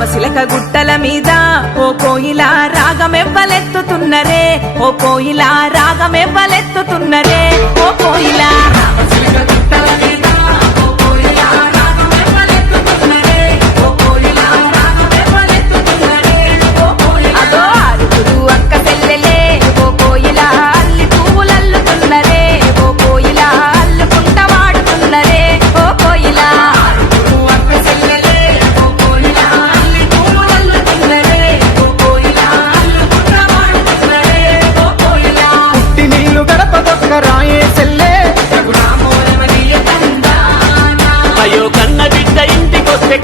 రామశిలక గుట్టల మీద ఓ కోయిలా రాగమెవ్వలెత్తుతున్నరే, ఓ కోయిలా రాగమెవ్వలెత్తుతున్నరే, ఓ కోయిలా రామశిలక గుట్టల మీద ఓ కోయిలా రాగమెవ్వలెత్తుతున్నరే, ఓ కోయిలా రాగమెవ్వలెత్తుతున్నరే, ఓ కోయిలా అదో ఆరుగురు అక్క చెల్లెలే ఓ కోయిలా అల్లి పువ్వులల్లుతున్నరే, ఓ కోయిలా అల్లుకుంట వాడుతున్నరే, ఓ కోయిలా అక్క చెల్లెలే ఓ కోయిలా అల్లి పువ్వులల్లుతున్నరే, ఓ కోయిలా అల్లుకుంట వాడుతున్నరే, ఓ కోయిలా పుట్టి నీళ్లు గడప దొక్క రాయే చెల్లే రఘురామోరమణీయ తందానా అయ్యో కన్న బిడ్డ ఇంటికొస్తే